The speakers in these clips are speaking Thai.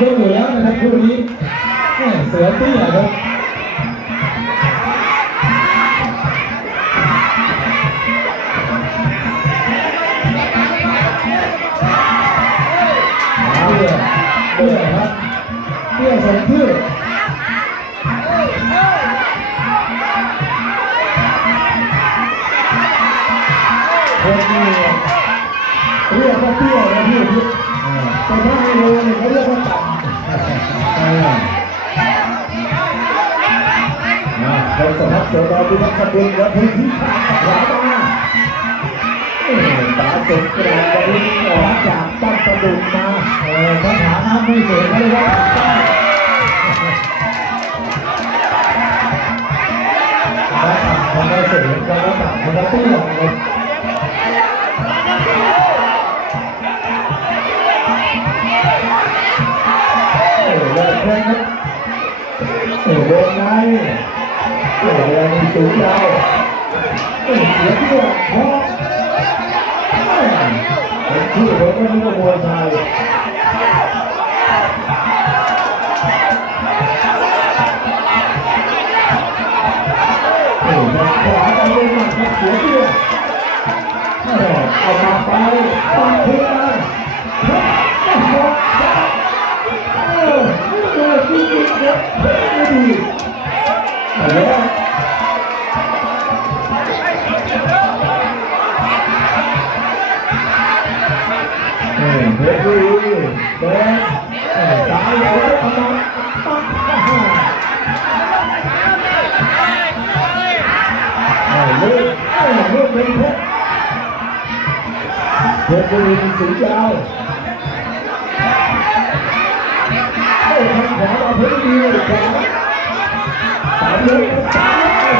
ยกอยู่แล้วนะครับคู่นี้เสือเตี้ยครับเตี้ยครับเตี้ยสมชื่อคนนี้เรียกว่าเตี้ยนะพี่ แต่ถ้าไม่รู้เนี่ยเขาเรียกว่าต่ำคนสมัครเสือดาวพิทักขบุญและพื้นที่ขวามาตาสุดกระดาษออกจากตั้งประดุมมาเออถ้าหาน้ำไม่เสียเขาเรียกว่าถ้าต่ำไม่เสียเขาก็ต่ำเขาก็เตี้ยเลย แรงครับโอ้โดนไล่โอ้แรงสูงได้เสียตัวเพราะเป็นชื่อผมก็นึกว่ามวยไทยเอามาไปตั้งเพื่อ ครับไม่ดีเอาละเออเฮ้ยดีเดินเออตายแล้วเอามาปั๊บเออเลือกเออเลือกเป็นเพชรเพชรบุรีเป็นสียาว ผลดีเลยขวาสามเลยสามเลย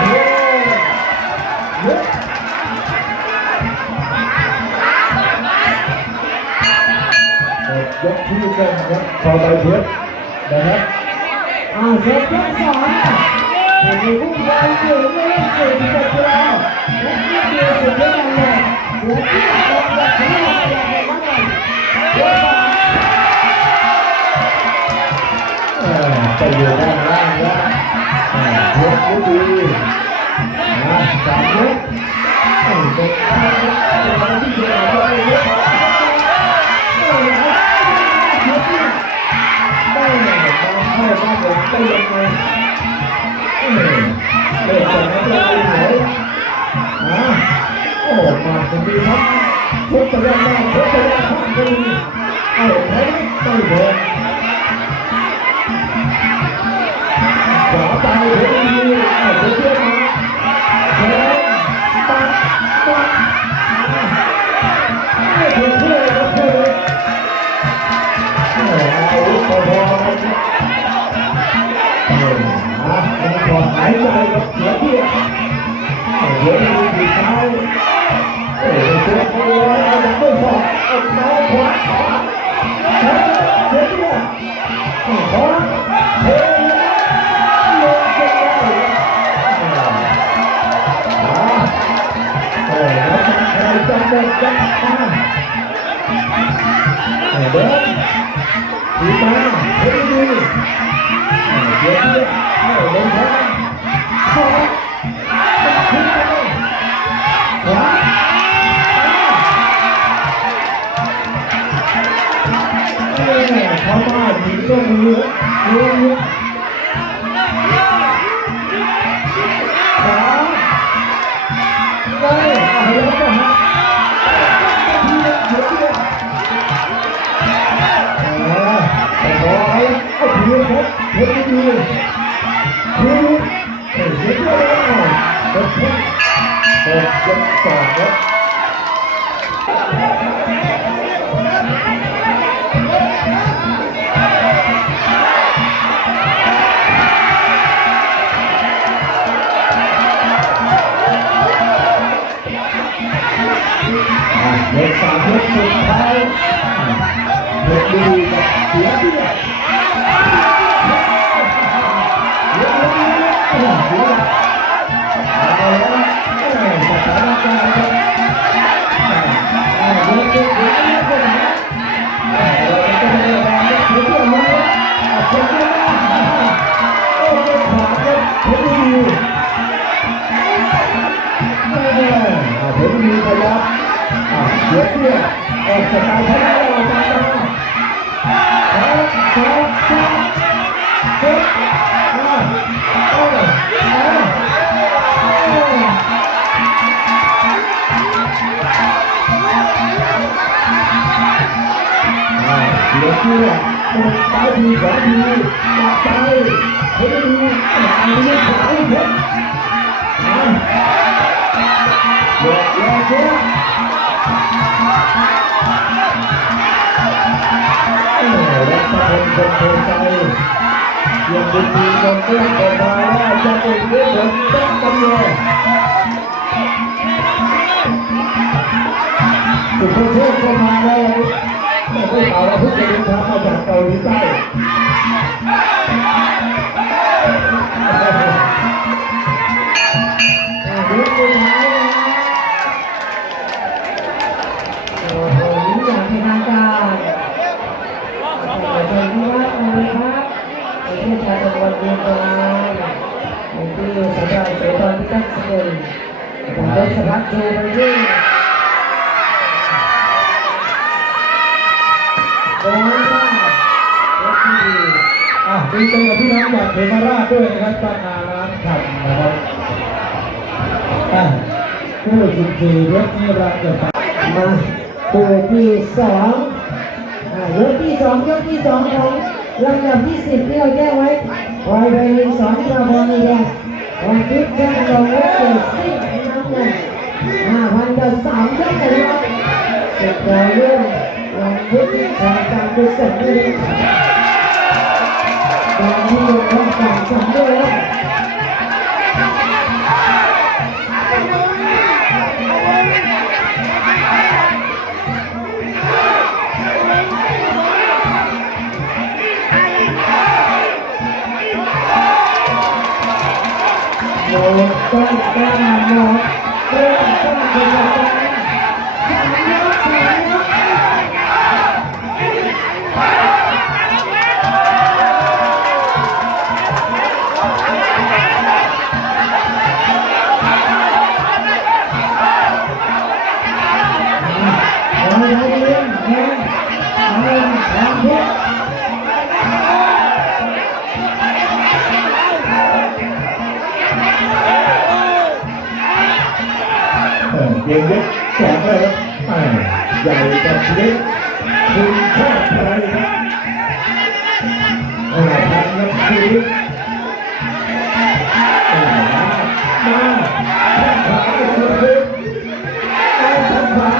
ยกยกที่กันครับพอไปเพื่อนนะครับอ่าวยกที่สองผมมีผู้ชายเก่งไม่เล่นเก่งแต่เจ้าและที่เดียวสุดยอดเลยหัวที่ตกแบบนี้เลยนะครับ จากลุกโอ้โหมาดีครับทุกตัวแรกทุกตัวแรเทุกตัวแรกเยอ้ยเฮ้ยเฮ้ย เบิร์ดทีมาเฮ้ยดูเดี๋ยวเดี๋ยวเออเดินทาต้องขึ้นไปขวาเออเขามาดีก็มือมือ Let's go. พื่อออกสตาร์ที่ห้ดที่ตายทีสตัดไปเฮ้ดที่ขายที่ คนเทใจยังดีดีคนเลื่องออกมาว่าจะเป็นเรื่องของต้องกำเนิดสุภเทพก็มาแล้วแต่ข่าวเราเพิ่งจะเดินทางมาจากเกาหลีใต้ ได้สมัครดูไปด้วยโอ้ยรถที่ดีอะดีใจกับพี่น้องจากเขมราชด้วยนะครับบ้านาร้านขับนะครับอะผู้สิบสี่รถนิรันดร์จะมาตัวที่สองอ่ายกที่สองยกที่สองของลำดับที่สิบที่เราแจ้งไว้ปล่อยไปหนึ่งสองกระบอกนี่แหละวันที่จ้งลงเจ็ดสิบน้ำเงิน ห้าพันกับสามยกเลยครับสุดยอดเรื่องวันพุที่แข่งกันด้วยสัตว์ด้วยวันที่ลงแข่งกันสัตว์ด้วยโมต้นกล้าโมต้ เออเกมเล็กสองเลยครับใหญ่กับเล็กคุณชอบใครครับอ่าทางนักชีวิตอ่ามาทางขวาไปสุดลึกเอาทางขวา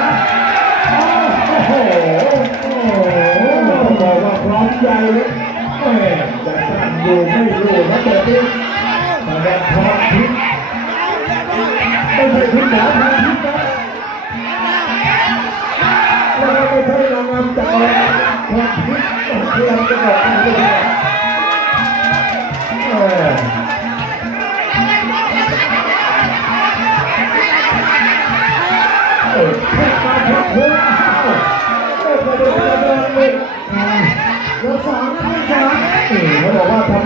โอ้โหโอ้โหต้องบอกว่าพร้อมใจเลยแม่จะตั้งอยู่ไม่รู้นะเด็ก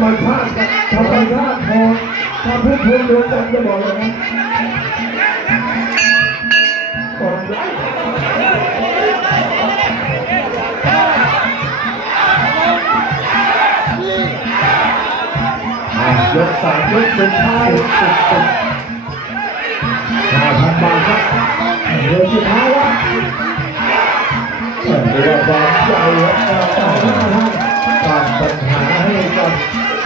บอกว่าธรรมชาติธรรมชาติพอถ้าพูดพูดรวมกันจะบอกอย่างนั้นก่อนอะยกสามยกสุดท้ายสุดสุดห้าพันบาทครับเรือสุดท้ายครับเออเรือความใจครับต่างกันนะครับผ่านปัญหาให้กั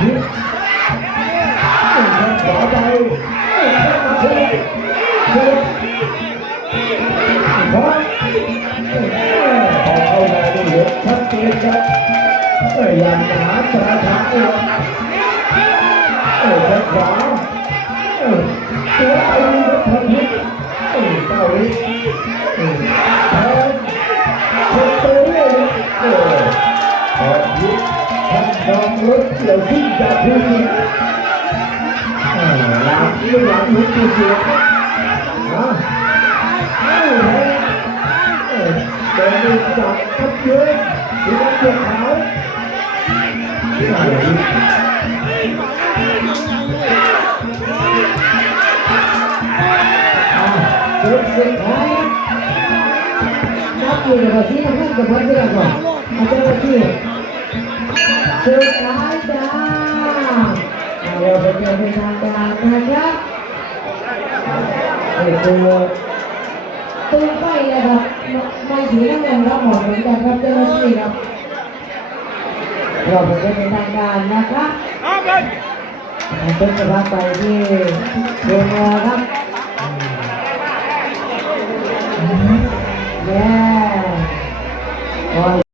พิษไม่ทำขวาไปไม่ทำมาทีเจ็บพอพอเข้ามาดูเห็นชัดเจนครับอย่างหาสาขาเอวเอ้ยขวาเอ้ยตัวไอ้นี่ก็ทำพิษนี้เออแทงคนเตะเรื่อยเออพอยุบท่ารองรถเกี่ยวขึ้น จากพื้นดินเออหลังลูกหลังลุกตัวเสียนะเอาเออเดินไปจับทับเยืนที่นักเกี่ยวขาวที่ไหนดีสุดสุดท้ายนับอยู่ในภาษีน้ำเงินกับพันเดียวก่อนอาจารย์ที่ สุดท้ายจ้าเราเป็นเรื่องเป็นทางการนะครับไอ้ตัวตัวไฟนะครับไม่สีน้ำเงินรับหมดเหมือนกันครับเจ้าหน้าที่ครับเราเป็นเรื่องเป็นทางการนะครับเป็นสภาพไปที่โรงงานครับ Yeah.